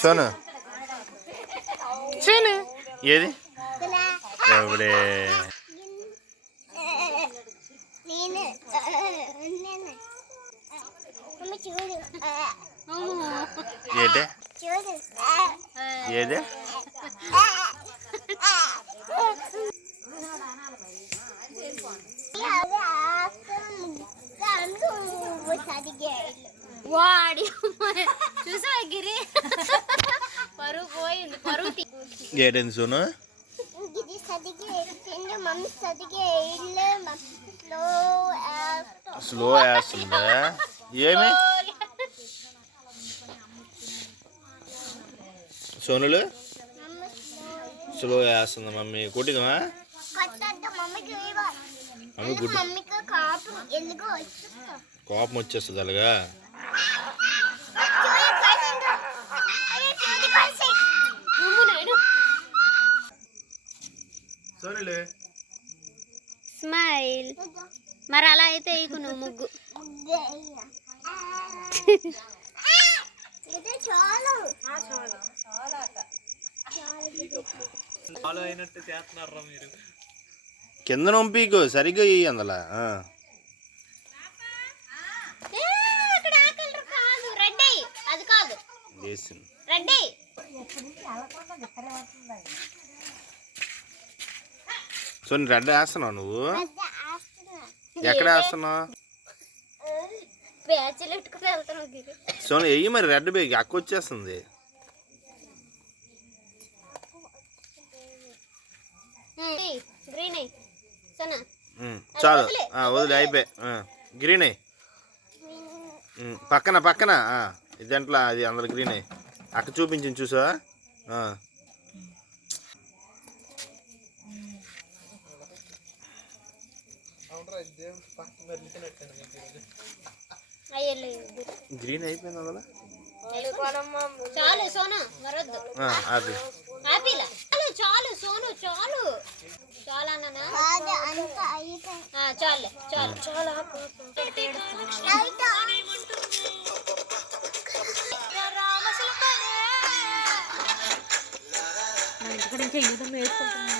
సోను సోను ఏది ఎవడే ఏదే ఏదే వాడి చూసా గిరి పరువు పోయింది పరువు ఏడేంది సోను స్లో వేస్తుందా ఏమి సోనులు స్లో వేస్తుంది మమ్మీ కొట్టిదమా మమ్మీ గుడ్డు కోపం వచ్చేస్తుంది అలాగా సోనులు స్మైల్ మరి అలా అయితే ఇకు నువ్వు ముగ్గు కింద పంపికు సరిగ్గా ఇయ్యి అందులో సో రెడ్ వేస్తున్నావు నువ్వు ఎక్కడ వేస్తున్నావు సోను వెయ్యి మరి రెడ్ బేగ్ అక్క వచ్చేస్తుంది చాలు వదిలే అయిపోయి గ్రీన్ అయ్యి పక్కన పక్కన ఇదంట్లో అది అందరు గ్రీన్ అయ్యి అక్క చూపించింది చూసా గ్రీన్ అయిపోయింది కదా చాలు సోను వరొద్దు చాలు సోను చాలు చాలా చాలే చాలు ఇక్కడ ఇంకా